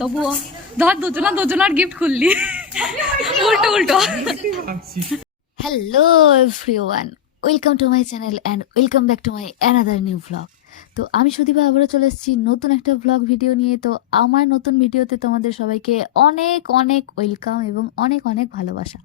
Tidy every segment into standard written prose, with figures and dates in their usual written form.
তবুও ধর দুজনার গিফট খুললি উল্টো উল্টো। Hello everyone, welcome to my channel and welcome back to my another new vlog. তো আমি সুদীপা আবারও চলে এসেছি নতুন একটা ভ্লগ ভিডিও নিয়ে। তো আমার নতুন ভিডিওতে তোমাদের সবাইকে অনেক অনেক ওয়েলকাম এবং অনেক অনেক ভালোবাসা।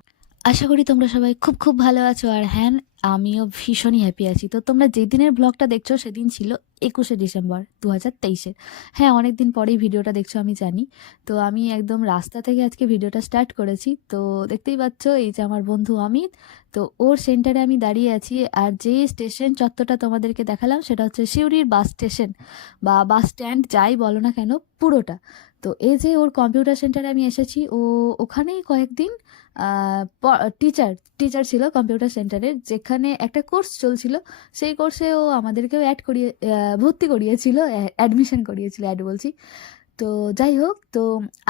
আশা করি তোমরা সবাই খুব খুব ভালো আছো, আর হ্যাঁ আমিও ভীষণই হ্যাপি আছি। তো তোমরা যে দিনের ব্লগটা দেখছো সেদিন ছিল 21শে ডিসেম্বর 2023-এর। হ্যাঁ, অনেক দিন পরেই ভিডিওটা দেখছো আমি জানি। তো আমি একদম রাস্তা থেকে আজকে ভিডিওটা স্টার্ট করেছি। তো দেখতেই পাচ্ছ এই যে আমার বন্ধু অমিত, তো ওর সেন্টারে আমি দাঁড়িয়ে আছি। আর যে স্টেশন চত্বরটা তোমাদেরকে দেখালাম সেটা হচ্ছে সিউড়ির বাস স্টেশন বা বাস স্ট্যান্ড, যাই বলো না কেন পুরোটা। তো এই যে ওর কম্পিউটার সেন্টারে আমি এসেছি, ওখানেই কয়েকদিন টিচার ছিল কম্পিউটার সেন্টারের, যেখানে একটা কোর্স চলছিল। সেই কোর্সে ও আমাদেরকেও ভর্তি করিয়েছিল, অ্যাডমিশন করিয়েছিল, তো যাই হোক, তো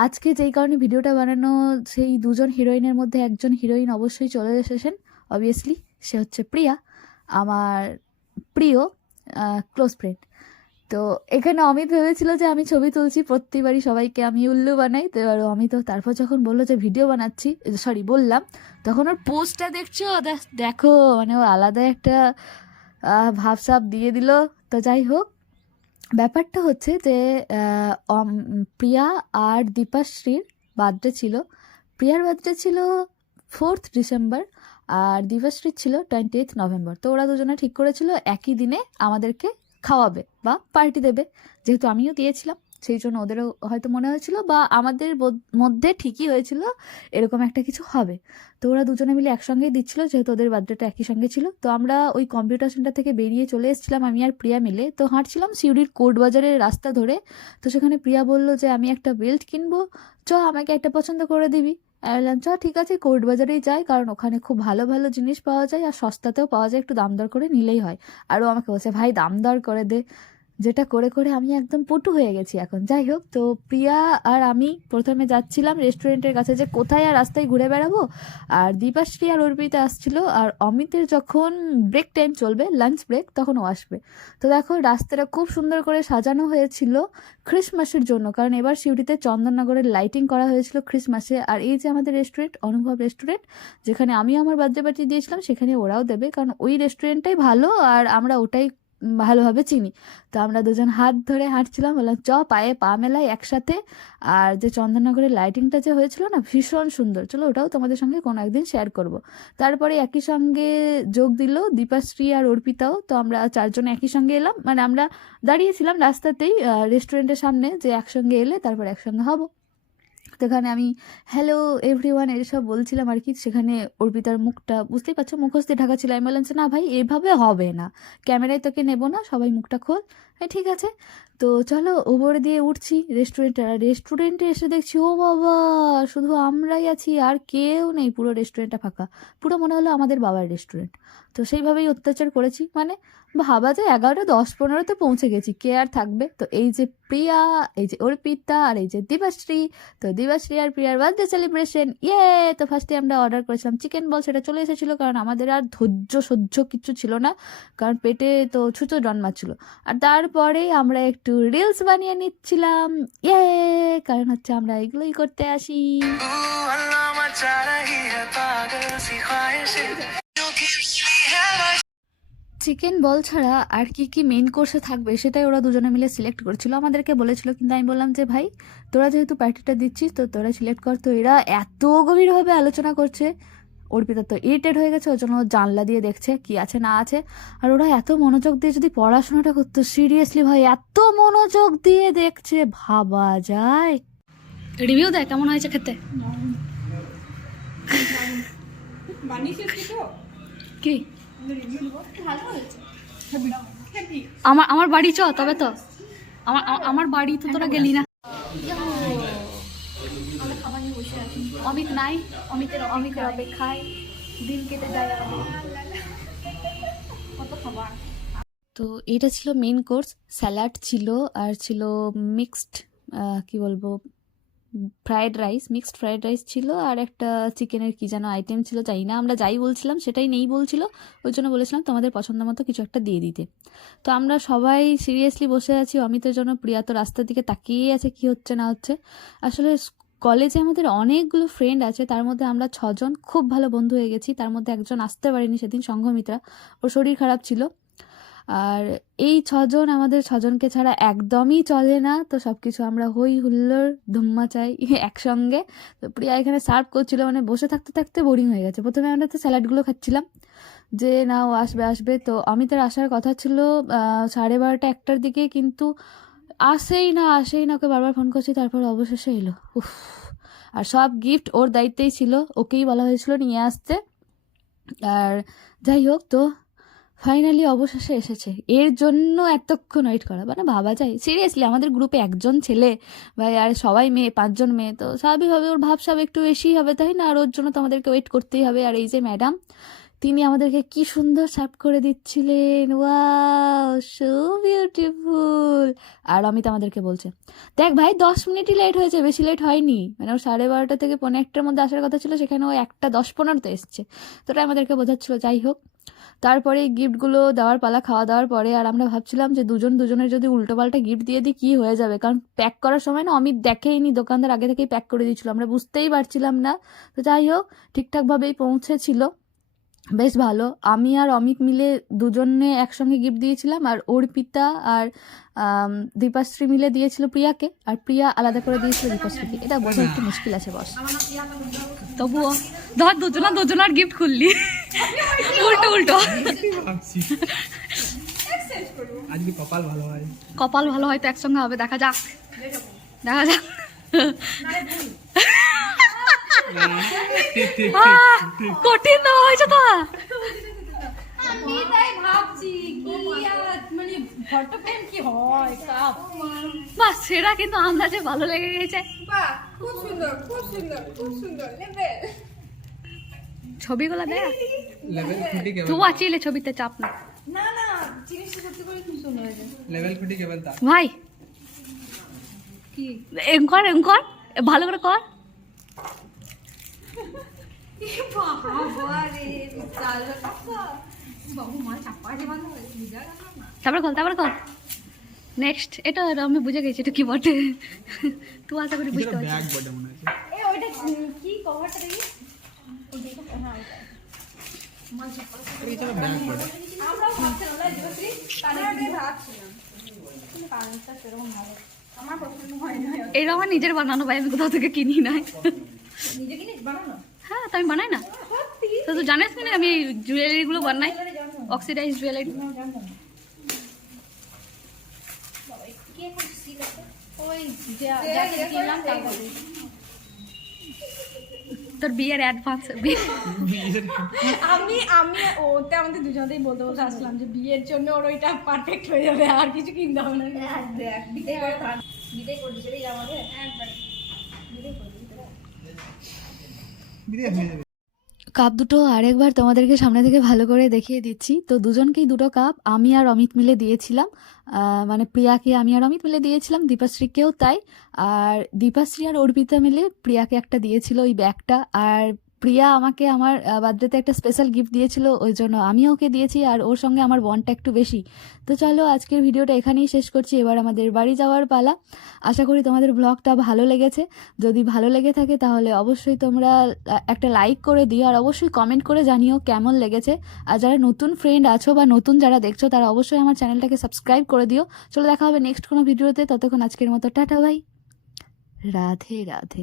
আজকে যেই কারণে ভিডিওটা বানানো, সেই দুজন হিরোইনের মধ্যে একজন হিরোইন অবশ্যই চলে এসেছেন অবভিয়াসলি। সে হচ্ছে প্রিয়া, আমার প্রিয় ক্লোজ ফ্রেন্ড। তো এখানে অমিত ভেবেছিল যে আমি ছবি তুলছি, প্রত্যেকবারই সবাইকে আমি উল্লু বানাই। তো এবার অমিত তারপর যখন বললো যে ভিডিও বানাচ্ছি, বললাম, তখন ওর পোস্টটা দেখছো, দেখো মানে ও আলাদা একটা ভাবসাব দিয়ে দিল। তো যাই হোক, ব্যাপারটা হচ্ছে যে প্রিয়া আর দীপাশ্রীর বার্থডে ছিল। প্রিয়ার বার্থডে ছিল 4th ডিসেম্বর আর দীপাশ্রীর ছিল 28th নভেম্বর। তো ওরা দুজনে ঠিক করেছিল একই দিনে আমাদেরকে খাওয়াবে বা পার্টি দেবে। যেহেতু আমিও দিয়েছিলাম, সেই জন্য ওদেরও হয়তো মনে হয়েছিল বা আমাদের মধ্যে ঠিকই হয়েছিল এরকম একটা কিছু হবে। তো ওরা দুজনে মিলে একসঙ্গেই দিচ্ছিল, যেহেতু ওদের বার্থডেটা একই সঙ্গে ছিল। তো আমরা ওই কম্পিউটার সেন্টার থেকে বেরিয়ে চলে এসেছিলাম, আমি আর প্রিয়া মিলে। তো হাঁটছিলাম সিউড়ির কোর্ট বাজারের রাস্তা ধরে। তো সেখানে প্রিয়া বলল যে আমি একটা বেল্ট কিনবো, আমাকে একটা পছন্দ করে দিবি। আমি বললাম ঠিক আছে, কোর্ট বাজারেই যাই, কারণ ওখানে খুব ভালো ভালো জিনিস পাওয়া যায় আর সস্তাতেও পাওয়া যায়, একটু দাম দর করে নিলেই হয়। আরও আমাকে বলছে ভাই দাম দর করে দে, যেটা করে করে আমি একদম পটু হয়ে গেছি এখন। যাই হোক, তো প্রিয়া আর আমি প্রথমে যাচ্ছিলাম রেস্টুরেন্টের কাছে, যে কোথায় আর রাস্তায় ঘুরে বেড়াবো। আর দীপাশ্রী আর অর্পিতা আসছিল, আর অমিতের যখন ব্রেক টাইম চলবে, লাঞ্চ ব্রেক, তখন ও আসবে। তো দেখো রাস্তাটা খুব সুন্দর করে সাজানো হয়েছিল ক্রিসমাসের জন্য, কারণ এবার সিউড়িতে চন্দননগরের লাইটিং করা হয়েছিল ক্রিসমাসে। আর এই যে আমাদের রেস্টুরেন্ট, অনুভব রেস্টুরেন্ট, যেখানে আমি আমার বার্থডে পার্টি দিয়েছিলাম, সেখানে ওরাও দেবে, কারণ ওই রেস্টুরেন্টটাই ভালো আর আমরা ওটাই ভালোভাবে চিনি। তো আমরা দুজন হাত ধরে হাঁটছিলাম, বললাম পায়ে পা মেলাই একসাথে। আর যে চন্দননগরের লাইটিংটা যে হয়েছিল না, ভীষণ সুন্দর, চলো ওটাও তোমাদের সঙ্গে কোনো একদিন শেয়ার করব। তারপরে একই সঙ্গে যোগ দিল দীপাশ্রী আর অর্পিতাও। তো আমরা চারজন একই সঙ্গে এলাম, মানে আমরা দাঁড়িয়েছিলাম রাস্তাতেই রেস্টুরেন্টের সামনে, যে একসঙ্গে এলে তারপর একসঙ্গে হব। সেখানে আমি হ্যালো এভরিওয়ান এসব বলছিলাম আর কি। সেখানে অর্পিতার মুখটা বুঝতেই পারছো মুখোশ দিয়ে ঢাকা ছিল। আমি বললাম না ভাই এভাবে হবে না, ক্যামেরায় তোকে নেবো না, সবাই মুখটা খোল। হ্যাঁ ঠিক আছে। তো চলো ওপরে দিয়ে উঠছি রেস্টুরেন্টে এসে দেখছি ও বাবা, শুধু আমরাই আছি আর কেউ নেই, পুরো রেস্টুরেন্টটা ফাঁকা। পুরো মনে হলো আমাদের বাবার রেস্টুরেন্ট। তো সেইভাবেই অত্যাচার করেছি, মানে ভাবা যায় 11টা 10-15তে পৌঁছে গেছি, কে আর থাকবে। তো এই যে প্রিয়া, এই যে অর্পিতা আর এই যে দীপাশ্রী, তো দিবাশ্রী আর প্রিয়ার বার্থডে সেলিব্রেশন, তো ফার্স্টে আমরা অর্ডার করেছিলাম চিকেন বল, সেটা চলে এসেছিলো, কারণ আমাদের আর ধৈর্য সহ্য কিছু ছিল না, কারণ পেটে তো ছুঁচো জন্মাচ্ছিল। আর তারপরে আমরা একটু রিলস বানিয়ে নিচ্ছিলাম, কারণ হচ্ছে আমরা এগুলোই করতে আসি। চিকেন বল ছাড়া আর কি কি মেইন কোর্সে থাকবে সেটাই ওরা দুজনে মিলে সিলেক্ট করেছিল, আমাদেরকে বলেছিল। কিন্তু আমি বললাম যে ভাই তোরা যেহেতু পার্টিটা দিচ্ছিস তো তোরা সিলেক্ট কর। তো এরা এত গভীরভাবে আলোচনা করছে, অর্পিতা তো ইরিটেড হয়ে গেছে, ওর জন্য জানলা দিয়ে দেখছে কি আছে না আছে। আর ওরা এত মনোযোগ দিয়ে যদি পড়াশোনাটা করতো, সিরিয়াসলি ভাই এত মনোযোগ দিয়ে দেখছে, ভাবা যায়। রিভিউ দেয় কেমন হয়েছে খেতে। কি আমার বাড়ি চ তবে তো, আমার বাড়ি তো তোরা গেলি না। অমিত নাই, অমিতের অপেক্ষায় দিন কেটে যায়। তো এটা ছিল মেন কোর্স, স্যালাড ছিল আর ছিল মিক্সড কি বলবো fried rice, mixed fried rice ছিল, আর একটা চিকেনের কী যেন আইটেম ছিল, চাই না, আমরা যাই বলছিলাম সেটাই নেই বলছিল, ওই জন্য বলেছিলাম তোমাদের পছন্দ মতো কিছু একটা দিয়ে দিতে। তো আমরা সবাই সিরিয়াসলি বসে আছি অমিতের জন্য, প্রিয়া তো রাস্তার দিকে তাকিয়ে আছে কী হচ্ছে না হচ্ছে। আসলে কলেজে আমাদের অনেকগুলো ফ্রেন্ড আছে, তার মধ্যে আমরা 6জন খুব ভালো বন্ধু হয়ে গেছি। তার মধ্যে একজন আসতে পারেনি সেদিন, সংঘমিত্রা, ওর শরীর খারাপ ছিল। আর এই 6জন আমাদের 6জনকে ছাড়া একদমই চলে না। তো সব কিছু আমরা হই হুল্লোড় ধুম্মা চাই একসঙ্গে। তো প্রিয়া এখানে সার্ভ করছিল, মানে বসে থাকতে থাকতে বোরিং হয়ে গেছে। প্রথমে আমরা তো স্যালাডগুলো খাচ্ছিলাম, যে না ও আসবে আসবে। তো অমিতের আসার কথা ছিল 12:30 1টার দিকে, কিন্তু আসেই না। ওকে বারবার ফোন করছি, তারপর অবশেষে এলো। উফ! আর সব গিফট ওর দায়িত্বেই ছিল, ওকেই বলা হয়েছিল নিয়ে আসতে। আর যাই হোক, তো ফাইনালি অবশেষে এসেছে। এর জন্য এতক্ষণ ওয়েট করা, মানে ভাবা যায়? সিরিয়াসলি আমাদের গ্রুপে একজন ছেলে ভাই, আর সবাই মেয়ে, 5জন মেয়ে, তো স্বাভাবিকভাবে ওর ভাবসাব একটু বেশি হবে, তাই না? আর ওর জন্য তো আমাদেরকে ওয়েট করতেই হবে। আর এই যে ম্যাডাম, তিনি আমাদেরকে কি সুন্দর সার্ভ করে দিচ্ছিলেন, ওয়াও সো বিউটিফুল। আর অমিত আমাদেরকে বলছে, দেখ ভাই 10 মিনিটই লেট হয়েছে, বেশি লেট হয়নি। মানে ওর 12:30 থেকে 12:45-1টার মধ্যে আসার কথা ছিল, সেখানে ও 1:10-15-তে এসছে। তো ওটা আমাদেরকে বোঝাচ্ছিল। যাই হোক, তারপরে এই গিফটগুলো দেওয়ার পালা, খাওয়া দাওয়ার পরে। আর আমরা ভাবছিলাম যে দুজনের যদি উল্টোপাল্টা গিফট দিয়ে দিই কী হয়ে যাবে, কারণ প্যাক করার সময় না অমিত দেখেইনি, দোকানদার আগে থেকেই প্যাক করে দিয়েছিল, আমরা বুঝতেই পারছিলাম না। তো যাই হোক, ঠিকঠাকভাবেই পৌঁছেছিল, বেশ ভালো। আমি আর অমিত মিলে দুজনে একসঙ্গে গিফট দিয়েছিলাম, আর অর্পিতা আর দীপাশ্রী মিলে দিয়েছিল প্রিয়াকে, আর প্রিয়া আলাদা করে দিয়েছিল দীপাশ্রীকে। এটা বোঝা একটু মুশকিল আছে বস, তবুও ধর দুজনার গিফট খুললি উল্টো উল্টো। আজকে কপাল ভালো হয়, কপাল ভালো হয় তো একসঙ্গে হবে, দেখা যাক। কঠিন দেওয়া হয়েছে তো, আমি তাই ভাবছি কি মানে ফটোফ্রেম কি হয় কাপ। বাহ, সেটা কিন্তু আন্দাজে ভালো লেগে গেছে। বাহ, খুব সুন্দর খুব সুন্দর খুব সুন্দর লেভেল। ছবিগুলো দেখ, লেভেল খুঁটি কেবল তুই আছিলি ছবিতে, চাপ না। না না, জিনিসটা সত্যি করে খুব সুন্দর হয়েছে। লেভেল খুঁটি কেবল তা ভাই কি এঙ্কর ভালো করে কর। বাবা রে, বিশাল ব্যাপার। বাবু মা চাপা দিয়ে ভালো হয়েছে, বুঝা গেল না। তারপরে কর নেক্সট। এটা আমি বুঝে গেছি এটা কি বটে, তুই আশা করি বুঝতে পারছিস। ব্যাগ বটে মনে আছে। এ ওইটা কি কভারটা দেখি, ওইটা হ্যাঁ ওইটা মা চাপা। এই তো ব্যাগ বটে। আমরাও ভাবছিলাম না জীবশ্রী, কানেরটাই ভাবছিলাম, কিন্তু কানেরটা সেরকম ভালো আমার পছন্দ হয় না। এটা আমার নিজের বানানো ভাই, আমি কোথাও থেকে কিনি নাই। নিজে কিনে বানানো? হ্যাঁ, তো আমি বানাই না, সত্যি? তো তুই জানিস কি না আমি জুয়েলারিগুলো বানাই, অক্সিডাইজ জুয়েলারি। কে করছিস এটা? ওই যাকে কিনলাম তাকে। তোর বিয়ের অ্যাডভান্স। আমি ওতে আমাদের দুজনেই বলতে বলতে আসলাম যে বিয়ের জন্য ওর ওইটা পারফেক্ট হয়ে যাবে, আর কিছু কিনতে হবে না। দেখ বিদায় করে দিতে আমাদের একবার বিদায় করে দিতে। বিয়ে হয়ে যাবে। কাপ দুটো আরেকবার তোমাদেরকে সামনে থেকে ভালো করে দেখিয়ে দিচ্ছি। তো দুজনকেই দুটো কাপ আমি আর অমিত মিলে দিয়েছিলাম, মানে প্রিয়াকে আমি আর অমিত মিলে দিয়েছিলাম, দীপাশ্রীকেও তাই। আর দীপাশ্রী আর অর্পিতা মিলে প্রিয়াকে একটা দিয়েছিল ওই ব্যাগটা। আর প্রিয়া আমাকে আমার বার্থডেতে একটা স্পেশাল গিফট দিয়েছিল, ওই জন্য আমি ওকে দিয়েছি, আর ওর সঙ্গে আমার বন্ডটা একটু বেশি। তো চলো আজকের ভিডিওটা এখানেই শেষ করছি, এবার আমাদের বাড়ি যাওয়ার পালা। আশা করি তোমাদের ব্লগটা ভালো লেগেছে। যদি ভালো লেগে থাকে তাহলে অবশ্যই তোমরা একটা লাইক করে দিও, আর অবশ্যই কমেন্ট করে জানিও কেমন লেগেছে। আর যারা নতুন ফ্রেন্ড আছো বা নতুন যারা দেখছো তারা অবশ্যই আমার চ্যানেলটাকে সাবস্ক্রাইব করে দিও। চলো দেখা হবে নেক্সট কোনো ভিডিওতে, ততক্ষণ আজকের মতো টাটা ভাই, রাধে রাধে।